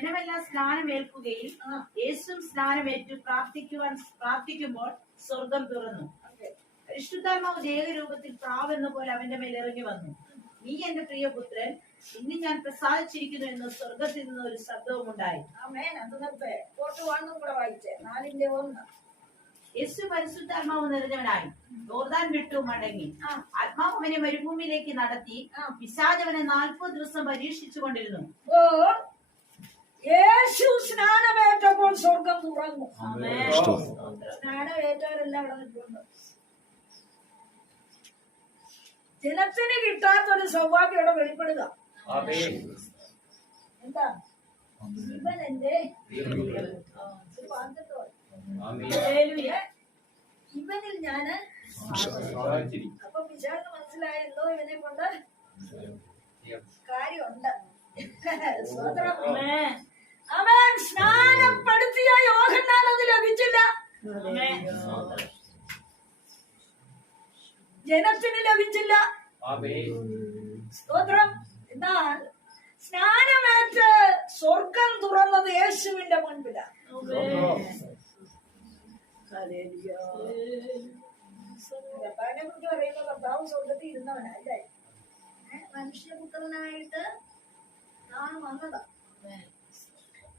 ജനമെല്ലാം സ്നാനമേൽക്കുകയും യേശുവും സ്നാനമേറ്റു പ്രാർത്ഥിക്കുവാൻ പ്രാർത്ഥിക്കുമ്പോൾ സ്വർഗം തുറന്നു. പരിശുദ്ധാത്മാവ് ദേഹരൂപത്തിൽ പ്രാവെന്ന പോലെ അവന്റെ മേൽ ഇറങ്ങി വന്നു. നീ എന്റെ പ്രിയപുത്രൻ ഇന്ന് ഞാൻ പ്രസാദിച്ചിരിക്കുന്നു എന്ന് സ്വർഗത്തിൽ നിന്ന് ഒരു ശബ്ദവും ഉണ്ടായി. യേശു പരിശുദ്ധാത്മാവ് നിറഞ്ഞവനായി. യോർദാൻ വിട്ടു മടങ്ങി. ആത്മാവ് അവനെ മരുഭൂമിയിലേക്ക് നടത്തി പിശാജ് അവനെ നാൽപ്പത് ദിവസം പരീക്ഷിച്ചു കൊണ്ടിരുന്നു യേശു സ്നാനമേറ്റപ്പോൾ സ്വർഗം തുറന്നു. ആമേൻ. സ്നാനമേറ്റവരെല്ലാം അവിടെ നിൽക്കുന്നു ജനത്തിന് കിട്ടാത്തൊരു സൗഭാഗ്യം ഇവിടെ വെളിപ്പെടുക. എന്താ? ഇവൻ എന്റെ. ഇവനിൽ ഞാൻ അപ്പൊ വിശാഖ മനസ്സിലായല്ലോ ഇവനെ കൊണ്ട് കാര്യമുണ്ട്. അവൻ സ്നാനപ്പെടുത്തിയ യോഹന്നാൻ അത് ലഭിച്ചില്ല. ജനത്തിന് ലഭിച്ചില്ല. സ്തോത്രം. എന്നാൽ സ്നാനമേറ്റ് സ്വർഗം തുറന്നത് യേശുവിന്റെ മുൻപിലാണ് കർത്താവിനെ കുറിച്ച് പറയുമ്പോൾ കർത്താവ് സ്വർഗത്തിൽ ഇരുന്നവനല്ലേ മനുഷ്യപുത്രനായിട്ട് ആണ് വന്നത്.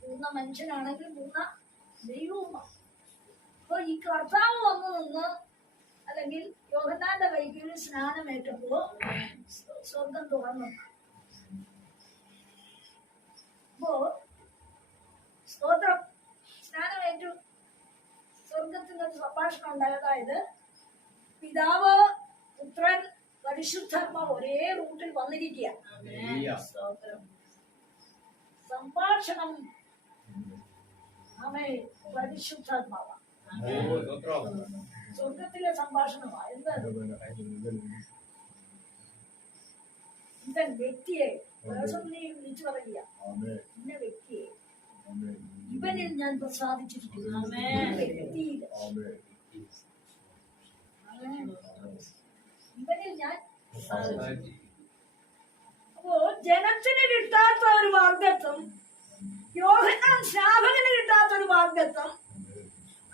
മൂന്ന മനുഷ്യനാണെങ്കിൽ മൂന്ന ദൈവവുമാണ്. അപ്പൊ ഈ കർത്താവ് വന്നു നിന്ന് അല്ലെങ്കിൽ യോഹന്നാന്റെ കൈക്കിൽ സ്നാനമേറ്റപ്പോ സ്വർഗം തുറന്നു. അപ്പോ സ്തോത്രം. സ്നാനമേറ്റു. സ്വർഗത്തിൽ ഒരു സംഭാഷണം ഉണ്ടായതായത് പിതാവ് പുത്രൻ പരിശുദ്ധർമ്മ ഒരേ റൂട്ടിൽ വന്നിരിക്കുക സ്തോത്രം. സംഭാഷണം. ആമേ പരിശുദ്ധാത്മാവ. സ്വർഗത്തിലെ സംഭാഷണമാ. എന്താണ് ഇവൻ വ്യക്തിയെ പേഴ്സണലി വിളിച്ചു പറയില്ല ഇന്ന വ്യക്തിയെ. ഇവനിൽ ഞാൻ പ്രസാദിച്ചിരിക്കുന്നു. വ്യക്തിയിൽ. ഇവനിൽ ഞാൻ അപ്പോ ജനത്തിന് കിട്ടാത്ത ഒരു വാഗ്ദത്വം യോഹനാൻ ശ്രാവകന് കിട്ടാത്ത ഒരു വാഗ്ദത്വം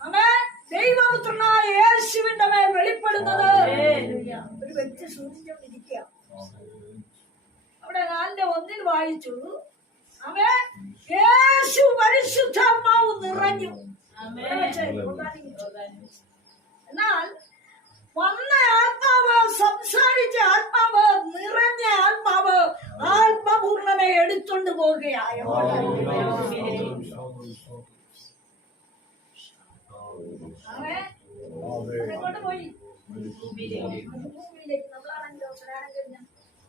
അവൻ ദൈവപുത്രനായ യേശുവിന്റെ മേൽ വെളിപ്പെടുന്നത്. ഒരു വ്യക്തി സൂചിച്ചുകൊണ്ടിരിക്കുക അവിടെ നാലിന്റെ ഒന്നിൽ വായിച്ചു അവൻ യേശു പരിശുദ്ധാത്മാവ് നിറഞ്ഞു. എന്നാൽ വന്ന ആത്മാവ് സംസാരിച്ച ആത്മാവ് നിറഞ്ഞ ആത്മാവ് ആത്മപൂർണനെ എടുത്തുകൊണ്ട് പോവുകയായ. കൊണ്ട് പോയി? കഴിഞ്ഞ.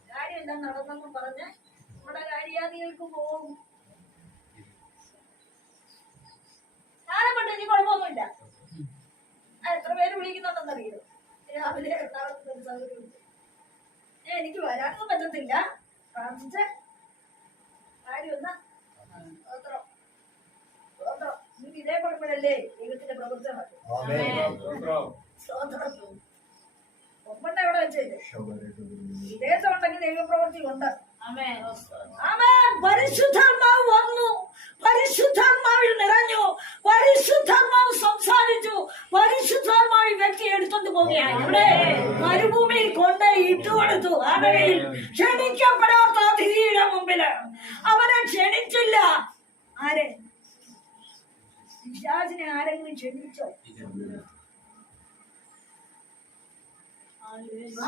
കാര്യമെല്ലാം നടന്നെന്നും പറഞ്ഞ് നമ്മുടെ കാര്യാദികൾക്ക് പോകും. കൊണ്ട് ഇനി കുഴപ്പമൊന്നുമില്ല എത്ര പേര് വിളിക്കുന്നുണ്ടെന്നറിയോ രാവിലെ എറണാകുളത്ത് എനിക്ക് വരാനൊന്നും പറ്റത്തില്ല. പ്രാർത്ഥിച്ച് കാര്യമൊന്ന സ്തോത്രം സ്തോത്രം നീ ഇതേ കൊടുക്കുമ്പോഴല്ലേ ദൈവത്തിന്റെ പ്രവർത്തനം. നടക്കും സ്തോത്രം ഒമ്പണ്ട എവിടെ വെച്ചേര്? ഇതേസം ഉണ്ടെങ്കിൽ ദൈവപ്രവൃത്തി ഉണ്ട്. ആമേൻ. പരിശുദ്ധാത്മാവ് വന്നു. പരിശുദ്ധാത്മാവിൽ നിറഞ്ഞു. പരിശുദ്ധാത്മാവ് സംസാരിച്ചു. പരിശുദ്ധാത്മാവിൽ വ്യക്തി എടുത്തോണ്ട് പോവുകയാണ്. ഇവിടെ മരുഭൂമിയിൽ കൊണ്ട് ഇട്ടുകൊടുത്തു അവരിൽ ക്ഷണിക്കപ്പെടാത്ത അതിഥിയുടെ മുമ്പിൽ അവനെ ക്ഷണിച്ചില്ല. ആരെ? പിശാചിനെ ആരെങ്കിലും ക്ഷണിച്ചോ?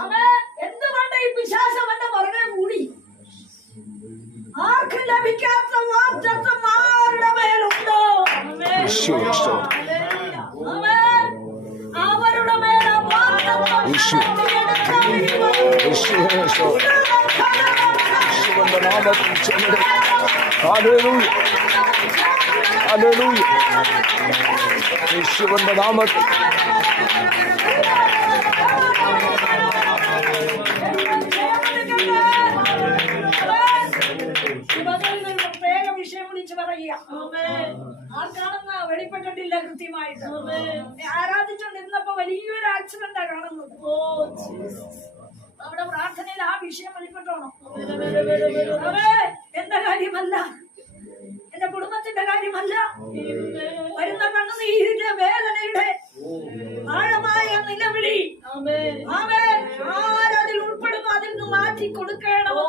അവൻ എന്തുകൊണ്ട് ഈ പിശാച് അവന്റെ പുറകെ കൂടി ആർക്കും ലഭിക്കാത്ത വാഗ്ദത്തം ആരുടെ മേലുണ്ടോ? അവൻ അവരുടെ മേൽ ആ വാഗ്ദത്തം യേശുവിന്റെ നാമത്തിൽ വെളിപ്പെട്ടിട്ടില്ല കൃത്യമായിട്ട്. ആരാധിച്ചുകൊണ്ടിരുന്നപ്പോ വലിയൊരു ആക്സിഡന്റാ കാണുന്നത്. നമ്മുടെ പ്രാർത്ഥനയിൽ ആ വിഷയം വെളിപ്പെട്ടോണം എന്റെ കാര്യമല്ല. എന്റെ കുടുംബത്തിന്റെ കാര്യമല്ല. വരുന്ന കണ്ണുനീരിന്റെ വേദനയുടെ ആഴമായ നിലവിളി. ആമേൻ. ആരതിൽ ഉൾപ്പെടുന്നു അതിൽ നിന്ന് മാറ്റി കൊടുക്കണമോ.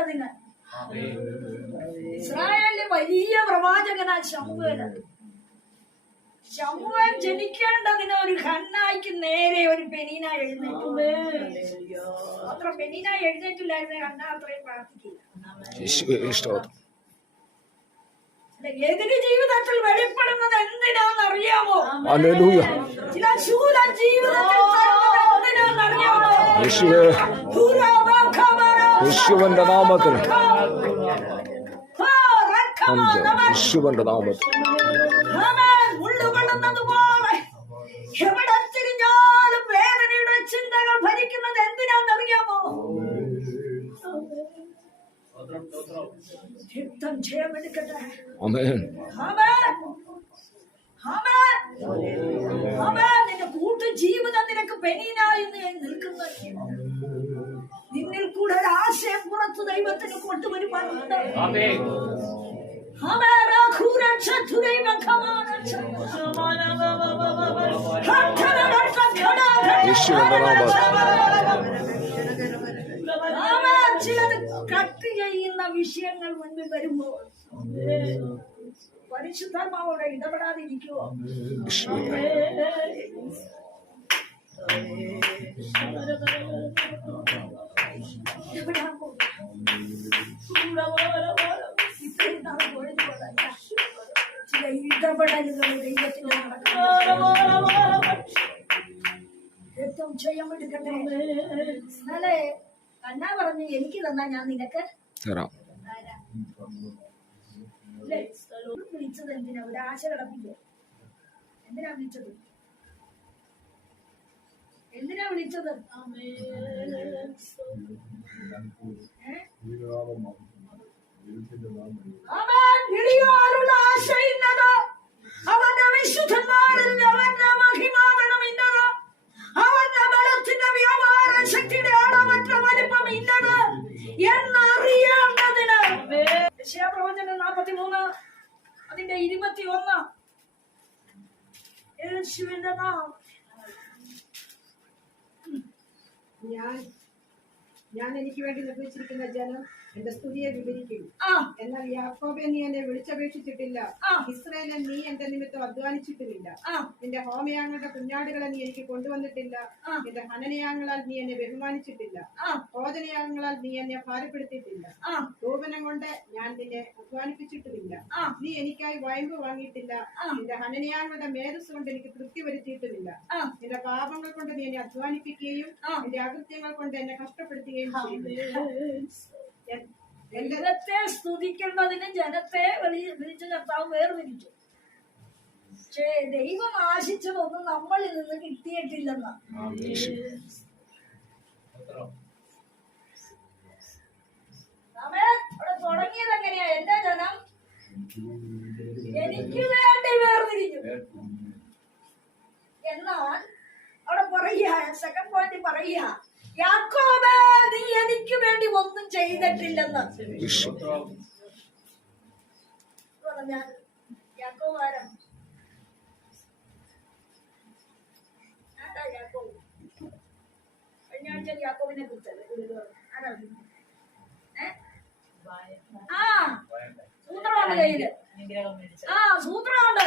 ജനിക്കേണ്ടതിന് ഇസ്രായേലിലെ വലിയ പ്രവാചകനാ ശമുവേൽ. ശമുവേൽ ജനിക്കേണ്ടതിന് ഒരു ഹന്നായിക്ക് നേരെ ഒരു പെനീന എഴുന്നേറ്റ് അത്ര പെനീന എഴുന്നേറ്റില്ലായിരുന്നു ഹന്ന അത്രയും പ്രാർത്ഥിക്കില്ല. എതിര് ജീവിതത്തിൽ വെളിപ്പെടുന്നത് എന്തിനാന്ന് അറിയാമോ? ഹല്ലേലൂയ. ചില ശൂല ജീവിതത്തിൽ എന്തിനാണെന്നറിയാമോ എന്തിനാന്ന് അറിയാമോ? യേശുവേ. യേശുവിന്റെ നാമത്തിൽ. അഞ്ച്. യേശുവിന്റെ നാമത്തിൽ. ഉള്ളുകൊള്ളുന്നതുപോലെ എവിടെ തിരിഞ്ഞാലും വേദനയുടെ ചിന്തകൾ ഭരിക്കുന്നത് എന്തിനാണെന്നറിയാമോ യുദ്ധം ജയമെടുക്കട്ടെ. നിന്റെ ജീവിതം നിനക്ക് പെനീനായി നിൽക്കുന്നു. കൂടെ ഒരു ആശയം പുറത്ത് ദൈവത്തിന് കൊണ്ടുവരുവാനുണ്ട്. ചിലത് കട്ട് ചെയ്യുന്ന വിഷയങ്ങൾ മുൻപിൽ വരുമ്പോൾ പരിശുദ്ധമാവോടെ ഇടപെടാതിരിക്കുവോ ചില ഇടപെടലുകൾ ദൈവത്തിന്റെ ഏറ്റവും ചെയ്യാമെടുക്കട്ടെ എന്നാലേ അന്നാ പറഞ്ഞു എനിക്ക് തന്നാ ഞാൻ നിനക്ക് തരാം? വിളിച്ചത് എന്തിനാ ഒരു ആശ കിടപ്പില്ലേ എന്തിനാ വിളിച്ചത് എന്തിനാ വിളിച്ചത്? അവന്റെ വിശുദ്ധന്മാരിൽ വിവരിക്കും എന്നാൽ യാക്കോബെ നീ എന്നെ വിളിച്ചപേക്ഷിച്ചിട്ടില്ല. ഇസ്രയേലെ നീ എന്റെ നിമിത്തം അധ്വാനിച്ചിട്ടുമില്ല. നിന്റെ ഹോമയാങ്ങളുടെ കുഞ്ഞാടുകളെ നീ എനിക്ക് കൊണ്ടുവന്നിട്ടില്ല. നിന്റെ ഹനനയാങ്ങളാൽ നീ എന്നെ ബഹുമാനിച്ചിട്ടില്ല. ഭോജനയാങ്ങളാൽ നീ എന്നെ ഭാരപ്പെടുത്തിയിട്ടില്ല. ആ. ധൂപനം കൊണ്ട് ഞാൻ നിന്നെ അധ്വാനിപ്പിച്ചിട്ടുമില്ല. നീ എനിക്കായി വയമ്പ് വാങ്ങിയിട്ടില്ല. നിന്റെ ഹനനയാങ്ങളുടെ മേധസ് കൊണ്ട് എനിക്ക് തൃപ്തി വരുത്തിയിട്ടുമില്ല. ആ. നിന്റെ പാപങ്ങൾ കൊണ്ട് നീ എന്നെ അധ്വാനിപ്പിക്കുകയും. നിന്റെ അകൃത്യങ്ങൾ കൊണ്ട് എന്നെ കഷ്ടപ്പെടുത്തുകയും ചെയ്തു സ്തുതിക്കുന്നതിന് സ്തുതിക്കേണ്ടതിന് ജനത്തെ വിളിച്ച് കർത്താവ് വേർതിരിച്ചു. പക്ഷേ ദൈവം ആശിച്ചതൊന്നും നമ്മളിൽ നിന്ന് കിട്ടിയിട്ടില്ലെന്ന്. ആമേൻ. അവിടെ തുടങ്ങിയത് എങ്ങനെയാ? എന്റെ ജനം എനിക്ക് വേണ്ടി വേർതിരിഞ്ഞു. എന്നാൽ അവിടെ പറയുക സെക്കൻഡ് പോയിന്റ് പറയുക യാക്കോബേ എനിക്ക് വേണ്ടി ഒന്നും ചെയ്തിട്ടില്ലെന്ന്. പറഞ്ഞാൽ ആരാ കുറിച്ചല്ലേ? ആരാ? ആ സൂത്രമാണ് കയ്യിൽ. ആ സൂത്രമുണ്ട്.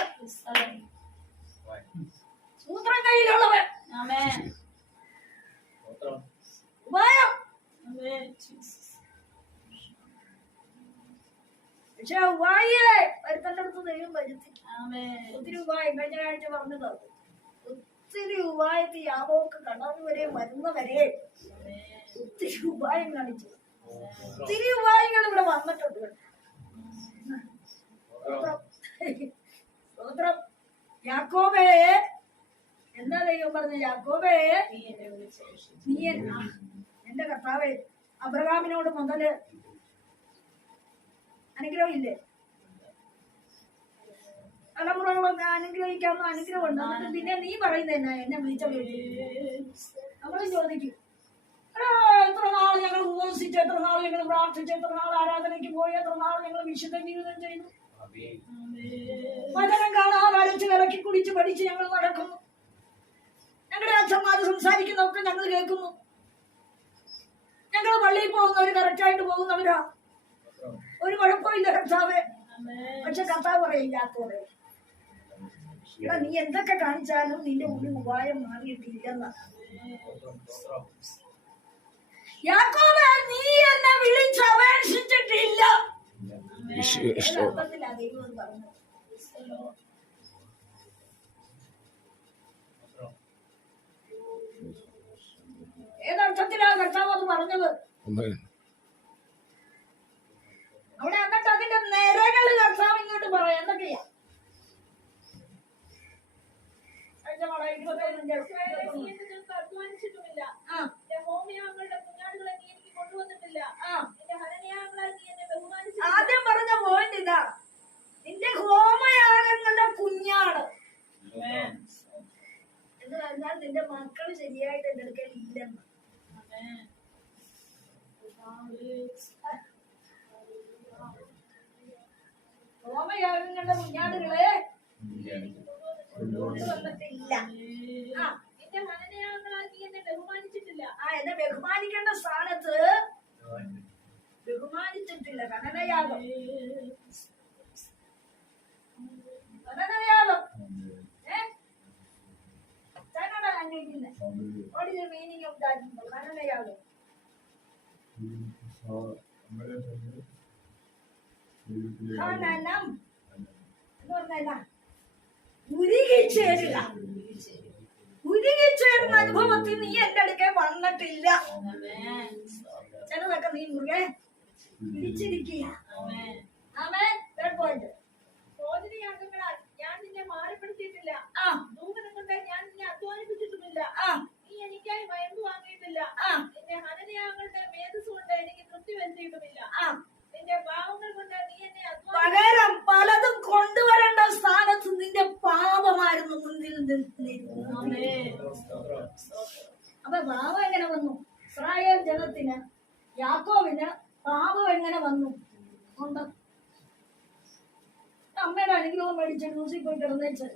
സൂത്രം കയ്യിലുള്ളവൻ. ഉപായം. പക്ഷെ ഉപായിയെ വരുത്തേണ്ട അടുത്ത് ദൈവം വരുത്തി. ഒത്തിരി ഉപായം കഴിഞ്ഞ ആഴ്ച പറഞ്ഞത് ഒത്തിരി ഉപായത്തിൽ യാബോക്ക് കടന്നു വരെ വരുന്നവരെ ഒത്തിരി ഉപായം കാണിച്ചു. ഒത്തിരി ഉപായങ്ങൾ ഇവിടെ വന്നിട്ടുണ്ട്. സ്തോത്രം. യാക്കോബേ എന്താ ദൈവം പറഞ്ഞ യാക്കോബേ നീ എന്നെ വിളിച്ച്. നീ ആ, എന്റെ കർത്താവെ അബ്രഹാമിനോട് മുതൽ അനുഗ്രഹമില്ലേ? തലമുറകളൊക്കെ അനുഗ്രഹിക്കാവുന്ന അനുഗ്രഹമുണ്ട്? എന്നിട്ട് പിന്നെ നീ പറയുന്നത് എന്നാ? എന്നെ വിളിച്ച നമ്മളും ചോദിക്കും. "ആ, എത്ര നാൾ ഞങ്ങൾ ഉപസിച്ച് എത്ര നാൾ ഞങ്ങൾ പ്രാർത്ഥിച്ച് എത്ര നാൾ ആരാധനയ്ക്ക് പോയി എത്ര നാൾ ഞങ്ങൾ വിശുദ്ധ ജീവിതം ചെയ്തു വചനം കാണാൻ വരച്ച് വിലക്കി കുടിച്ച് പഠിച്ച് ഞങ്ങൾ നടക്കുന്നു. ഞങ്ങളുടെ അച്ഛന്മാർ സംസാരിക്കുന്നതൊക്കെ ഞങ്ങൾ കേൾക്കുന്നു. ഞങ്ങൾ പള്ളിയിൽ പോകുന്നവർ കറക്റ്റായിട്ട് പോകുന്നവരാ. ഒരു കുഴപ്പമില്ല കർത്താവേ. പക്ഷെ കർത്താവ് പറയില്ല എടാ നീ എന്തൊക്കെ കാണിച്ചാലും നിന്റെ ഉള്ളിൽ ഉപായം മാറിയിട്ടില്ലെന്ന. യാക്കോബേ നീ എന്നെ വിളിച്ച് അപേക്ഷിച്ചിട്ടില്ല. ഏതർത്ഥത്തിലാ അത് പറഞ്ഞത്. അവിടെ എന്നിട്ട് അതിന്റെ നിരകൾ കർത്താവ് ഇങ്ങോട്ട് പറയാം. എന്തൊക്കെയാ? ആദ്യം പറഞ്ഞ പോയിന്റ് ഇതാ. നിന്റെ ഹോമയാഗങ്ങളുടെ കുഞ്ഞാണ് എന്ന് പറഞ്ഞാൽ നിന്റെ മക്കൾ ശരിയായിട്ട് എന്റെ അടുക്കൽ ഇല്ലെന്ന്. ഹോമയാഗങ്ങളുടെ കുഞ്ഞാടുകളെ കൊണ്ടുവന്നിട്ടില്ല ആ എന്റെ ആ എന്നെ ചോദിക്കുന്നത് what is the meaning of that കനനയാഗം ചേരുക. എന്ന് പറഞ്ഞാൽ ഉരുകിച്ചേരുക അനുഭവത്തിൽ നീ എന്റെ അടുക്കെ വന്നിട്ടില്ല. ചിലതൊക്കെ നീ മുറുകെ പിടിച്ചിരിക്കുക ആമേ തേർഡ് പോയിന്റ് ഭോജനയാഗങ്ങളാൽ ഞാൻ നിന്നെ മാറിപ്പെടുത്തിയിട്ടില്ല ആ ദൂതനം കൊണ്ട് ഞാൻ നിന്നെ അധ്വാനിപ്പിച്ചിട്ടുമില്ല ആ നീ എനിക്കായി വയമ്പ് വാങ്ങിയിട്ടില്ല ആ നിന്റെ ഹനനയാഗങ്ങളുടെ മേധസ് കൊണ്ട് എനിക്ക് തൃപ്തി വരുത്തിയിട്ടുമില്ല ആ നിന്റെ പാവങ്ങൾ കൊണ്ട് നീ എന്നെ അധ്വാനി പകരം പലതും കൊണ്ടുവരേണ്ട സ്ഥാനത്ത് നിന്റെ പാപമായിരുന്നു മുന്നിൽ നിന്നിരുന്നു അപ്പൊ വാവ എങ്ങനെ വന്നു? ഇസ്രായേൽ ജനത്തിന് യാക്കോവിന് പാപം എങ്ങനെ വന്നു? അമ്മയുടെ അനുഗ്രഹം മേടിച്ച് ന്യൂസിൽ പോയി കിടന്നേച്ച്.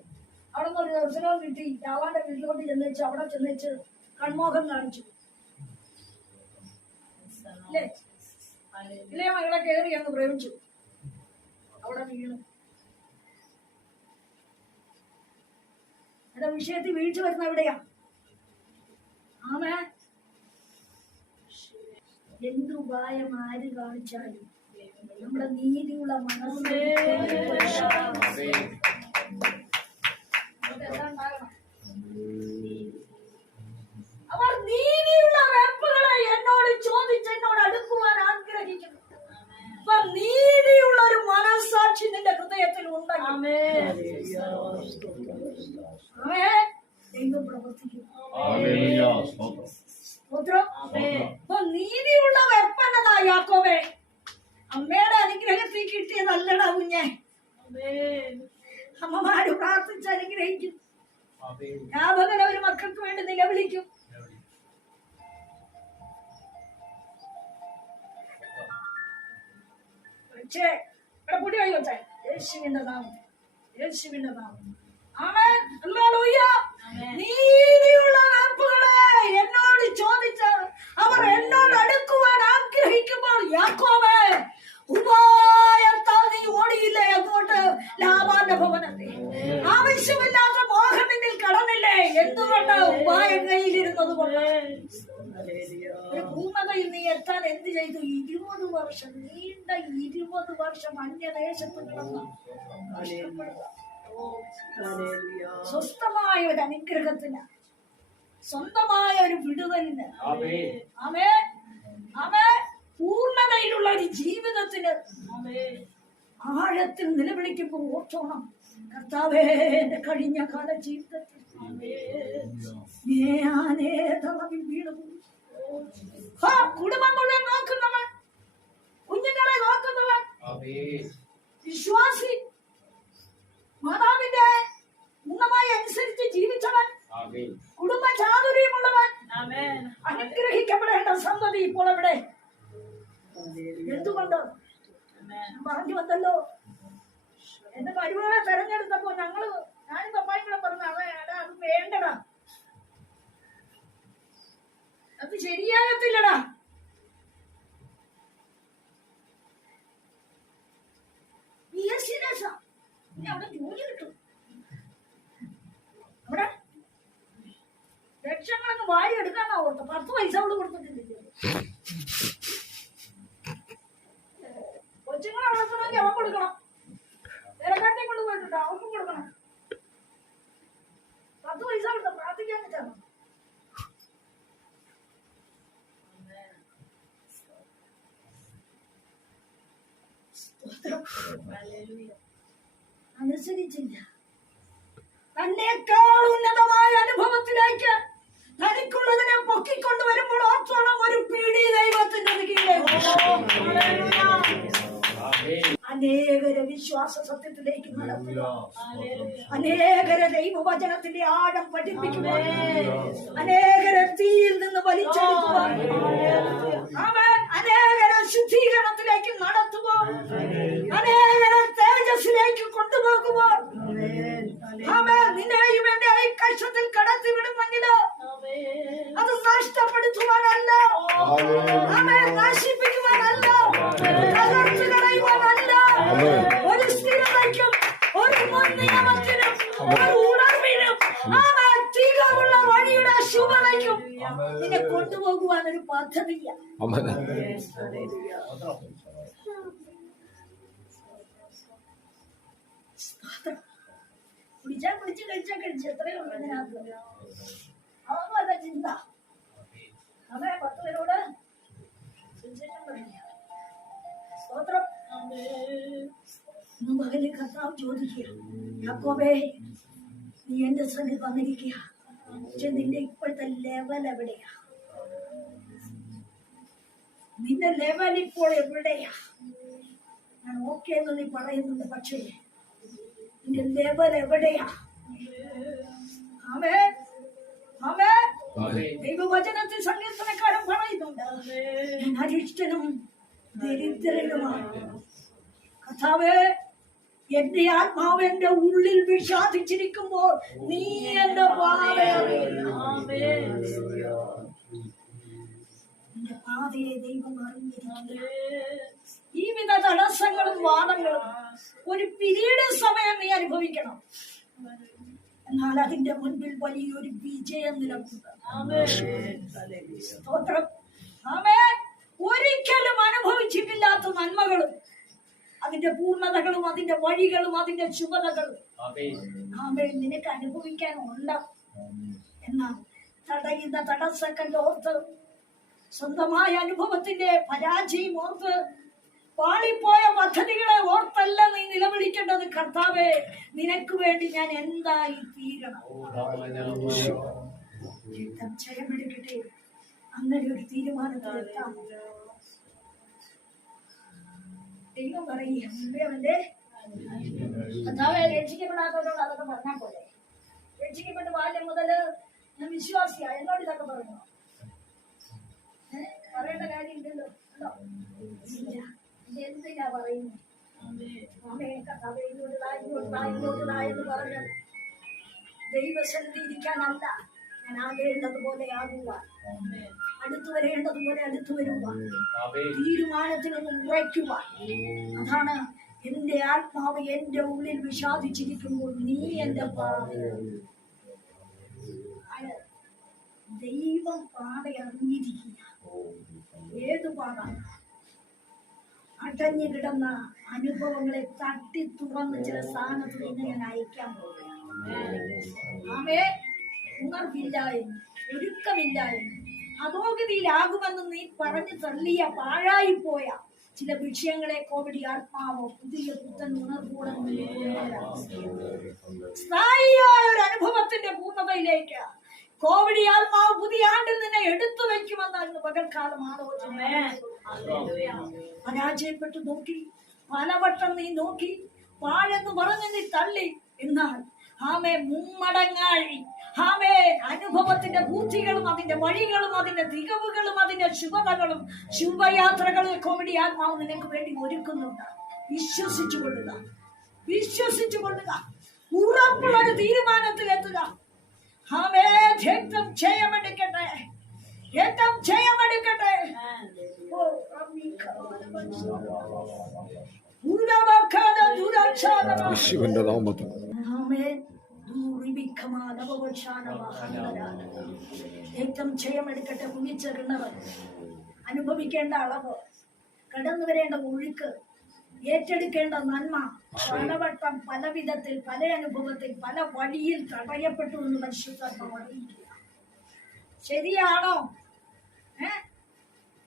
അവിടെ നിന്ന് ഒരു ദർശനവും കിട്ടി. രാവാന്റെ വീട്ടിലോട്ട് ചെന്നേച്ച് അവിടെ ചെന്നേച്ച് കൺമോഹം കാണിച്ചു. ഇല്ലേ? ഇല്ലേ മകളെ കയറി അങ്ങ് പ്രേമിച്ചു. അവിടെ വീണു. എന്റെ വിഷയത്തിൽ വീഴ്ച വരുന്ന എവിടെയാ? ആമേ. എന്തുപായം ആര് കാണിച്ചാലും നമ്മുടെ നീതിയുള്ള മനസ്സ് അവർ നീതിയുള്ള വെപ്പുകളെ എന്നോട് ചോദിച്ച് എന്നോട് അടുക്കുവാൻ ആഗ്രഹിക്കുന്നു. അപ്പൊ നീതിയുള്ള ഒരു മനസാക്ഷി നിന്റെ ഹൃദയത്തിൽ ഉണ്ടെങ്കിൽ. ആമേ ദൈവം പ്രവർത്തിക്കും ആവശ്യമില്ലാത്ത മോഹത്തിൽ കടന്നില്ലേ? എന്തുകൊണ്ട് ഉപായം കയ്യിലിരുന്നത് കൊണ്ട്? ഒരു പൂർണതയിൽ നീ എത്താൻ എന്ത് ചെയ്തു? ഇരുപത് വർഷം നീണ്ട ഇരുപത് വർഷം അന്യദേശത്ത് കിടന്നു സ്വസ്ഥമായ ഒരു അനുഗ്രഹത്തിന് സ്വന്തമായ ഒരു വിടുതലിന്. ആമേ. ആമേ. പൂർണതയിലുള്ള ഒരു ജീവിതത്തിന് ആഴത്തിൽ നിലവിളിക്കുമ്പോൾ ഓർത്തോണം. കർത്താവേ എന്റെ കഴിഞ്ഞ കാല ജീവിതത്തിൽ ഞാനേ തളവിൽ വീണുപോയി. ഹാ, കുടുംബങ്ങളെ നോക്കുന്നവൻ കുഞ്ഞുങ്ങളെ നോക്കുന്നവൻ. ആമേൻ വിശ്വാസി മാതാവിന്റെ ഉന്നമായി അനുസരിച്ച് ജീവിച്ചവൻ ആമേൻ. കുടുംബ ചാതുര്യമുള്ളവൻ. അനുഗ്രഹിക്കപ്പെടേണ്ട സന്തതി ഇപ്പോൾ എവിടെ എന്തുകൊണ്ട്? ഞാൻ പറഞ്ഞു വന്നല്ലോ. എന്റെ മരുമകളെ തെരഞ്ഞെടുത്തപ്പോ ഞങ്ങൾ ഞാനും പപ്പായും കൂടെ പറഞ്ഞു അതെ എടാ അത് വേണ്ടടാ. അത് ശരിയാകത്തില്ലടാ. പി എസ് സി രസം ഇനി അവിടെ ജോലി കിട്ടും. അവിടെ ലക്ഷങ്ങളൊന്നും വാരി എടുക്കാന്നാ ഓർത്ത് പത്ത് പൈസ അവിടെ കൊടുത്തിട്ടില്ല? അനുസരിച്ചില്ല തന്നെക്കാൾ ഉന്നതമായ അനുഭവത്തിലേക്ക് തനിക്കുള്ളതിനെ പൊക്കിക്കൊണ്ട് വരുമ്പോൾ ഓർത്തോളം ഒരു പീഡി ദൈവത്തിന്റെ കീഴിലേക്ക് അനേകരെ വിശ്വാസ സത്യത്തിലേക്ക് നടത്തുക. അനേകരെ ദൈവവചനത്തിന്റെ ആഴം പഠിപ്പിക്കുക അനേകരെ തീയിൽ നിന്ന് വലിച്ചെടുക്കുക. അനേകരെ ശുദ്ധീകരണത്തിലേക്ക് നടത്തുക അനേകരെ തേജസ്സിലേക്ക് കൊണ്ടുപോകുക. നിന്നെയും എന്റെ കഷ്ടത്തിൽ കടത്തി വിടുമെങ്കിലോ അത് നഷ്ടപ്പെടുത്തുവാനല്ല. നശിപ്പിക്കുവാനല്ല. തകർത്ത് കളയുവാനല്ല ഒരു സ്ഥിരതയ്ക്കും ഒരു മുൻ നിയമത്തിനും ഒരു ഉണർവിനും ആമേൻ. തികവുള്ള വഴിയുടെ ശുഭതയ്ക്കും നിന്നെ കൊണ്ടുപോകുവാൻ ഒരു പദ്ധതിയില്ല ആമേൻ കുടിച്ചാ കുടിച്ച് കഴിച്ചാ കഴിച്ച് എത്രയോ ഉണ്ട് ഇതിനകത്ത് അതൊന്നും അല്ല ചിന്ത അതെ പത്ത് പേരോട് സുവിശേഷം പറയുക. സ്തോത്രം പകൽ കർത്താവ് ചോദിക്കുക. യാക്കോബേ നീ എന്റെ ശ്രദ്ധ വന്നിരിക്കുക. പക്ഷെ നിന്റെ ഇപ്പോഴത്തെ ലെവൽ എവിടെയാ? നിന്റെ ലെവൽ ഇപ്പോൾ എവിടെയാ? ഞാൻ ഓക്കെ എന്ന് നീ പറയുന്നുണ്ട് പക്ഷേ നിന്റെ ലെവൽ എവിടെയാ? ആമേ ആമേൻ. ദൈവവചനത്തിൽ സങ്കീർത്തനക്കാരൻ പറയുന്നുണ്ട് ഞാൻ അരിഷ്ടനും ദരിദ്രനുമാണ്. കഥാവേ എന്റെ ആത്മാവ് എന്റെ ഉള്ളിൽ വിഷാദിച്ചിരിക്കുമ്പോൾ നീ എന്റെ ഈ വിധ തടസ്സങ്ങളും വാദങ്ങളും ഒരു പിരീഡ് സമയം നീ അനുഭവിക്കണം. എന്നാൽ അതിന്റെ മുൻപിൽ വലിയൊരു വിജയം നിലനിൽക്കുന്നു. സ്തോത്രം. ആമേ ഒരിക്കലും അനുഭവിച്ചിട്ടില്ലാത്ത നന്മകളും അതിന്റെ പൂർണതകളും അതിന്റെ വഴികളും അതിന്റെ ശുഭതകളും ആമേൻ. നിനക്ക് അനുഭവിക്കാൻ ഉണ്ട് എന്നാൽ തടയുന്ന തടസ്സക്കന്റെ ഓർത്ത് സ്വന്തമായ അനുഭവത്തിന്റെ പരാജയം ഓർത്ത് പാളിപ്പോയ പദ്ധതികളെ ഓർത്തല്ല നീ നിലവിളിക്കേണ്ടത് കർത്താവേ. നിനക്ക് വേണ്ടി ഞാൻ എന്തായി തീരണം? യുദ്ധം ജയമെടുക്കട്ടെ. അങ്ങനെ ഒരു തീരുമാനത്തിലെത്താം. ദൈവം പറയുക മുമ്പേ അവന്റെ കർത്താവെ രക്ഷിക്കപ്പെടാത്തവരോട് അതൊക്കെ പറഞ്ഞാൽ പോലെ രക്ഷിക്കപ്പെട്ട് ബാല്യം മുതൽ ഞാൻ വിശ്വാസിയാ എന്നോട് ഇതൊക്കെ പറഞ്ഞു? പറയേണ്ട കാര്യമില്ലല്ലോ ഉണ്ടോ? ഇല്ല. ഇത് എന്തിനാ പറയുന്നത് ദൈവസന്ധി ഇരിക്കാനല്ല ഞാൻ ആകേണ്ടത് പോലെ ആകുവാൻ അടുത്തു വരേണ്ടതുപോലെ അടുത്തു വരുവാൻ. തീരുമാനത്തിനൊന്നും ഉറയ്ക്കുവാൻ. അതാണ് എന്റെ ആത്മാവ് എന്റെ ഉള്ളിൽ വിഷാദിച്ചിരിക്കുമ്പോൾ നീ എന്റെ ദൈവം പാത അറിഞ്ഞിരിക്കുക ഏത് പാത അടഞ്ഞു കിടന്ന അനുഭവങ്ങളെ തട്ടി തുറന്ന് ചില സ്ഥാനത്ത് നിന്ന് ഞാൻ അയക്കാൻ പോവുകയാണ്. ആമേ ഉണർവില്ലായ്മ ഒരുക്കമില്ലായ്മ. അധോഗതിയിലാകുമെന്ന് നീ പറഞ്ഞു തള്ളിയ പോയ ചില വിഷയങ്ങളെ കോവിഡ് ആത്മാവോ പുതിയ പുത്തൻ ഉണർവോടെ അനുഭവത്തിന്റെ പൂർണതയിലേക്ക് കോവിഡ് ആത്മാവ് പുതിയ ആണ്ടിൽ നിന്നെ എടുത്തു വെക്കുമെന്നായിരുന്നു പകൽക്കാലം ആലോചന പരാജയപ്പെട്ടു നോക്കി പലവട്ടം നീ നോക്കി പാഴെന്ന് പറഞ്ഞു നീ തള്ളി. എന്നാൽ ആമേ മുമ്മടങ്ങാഴി ആമേ അനുഭവത്തിന്റെ ബൂത്തികളും അതിന്റെ വഴികളും അതിന്റെ തികവുകളും അതിന്റെ ശുഭതകളും ശുഭയാത്രകളും കോമഡി ആത്മാവ് നിനക്ക് വേണ്ടി ഒരുക്കുന്നുണ്ട്. വിശ്വസിച്ചു കൊള്ളുക വിശ്വസിച്ചു കൊള്ളുക ഉറപ്പുള്ള ഒരു തീരുമാനത്തിലെത്തുക. ഹാമേ രക്തം ക്ഷയമെടുക്കട്ടെ. രക്തം ക്ഷയമെടുക്കട്ടെ. ഓ. യേശുവിന്റെ നാമത്തിൽ. രക്തം ക്ഷയമെടുക്കട്ടെ കുഞ്ഞിച്ച കിണറ്. അനുഭവിക്കേണ്ട അളവ്. കടന്നു വരേണ്ട ഒഴുക്ക്. ഏറ്റെടുക്കേണ്ട നന്മ. പലവട്ടം പല വിധത്തിൽ പല അനുഭവത്തിൽ പല വഴിയിൽ തടയപ്പെട്ടു എന്ന് പരിശുദ്ധാത്മ അറിയിക്കുക. ശരിയാണോ? ഏ?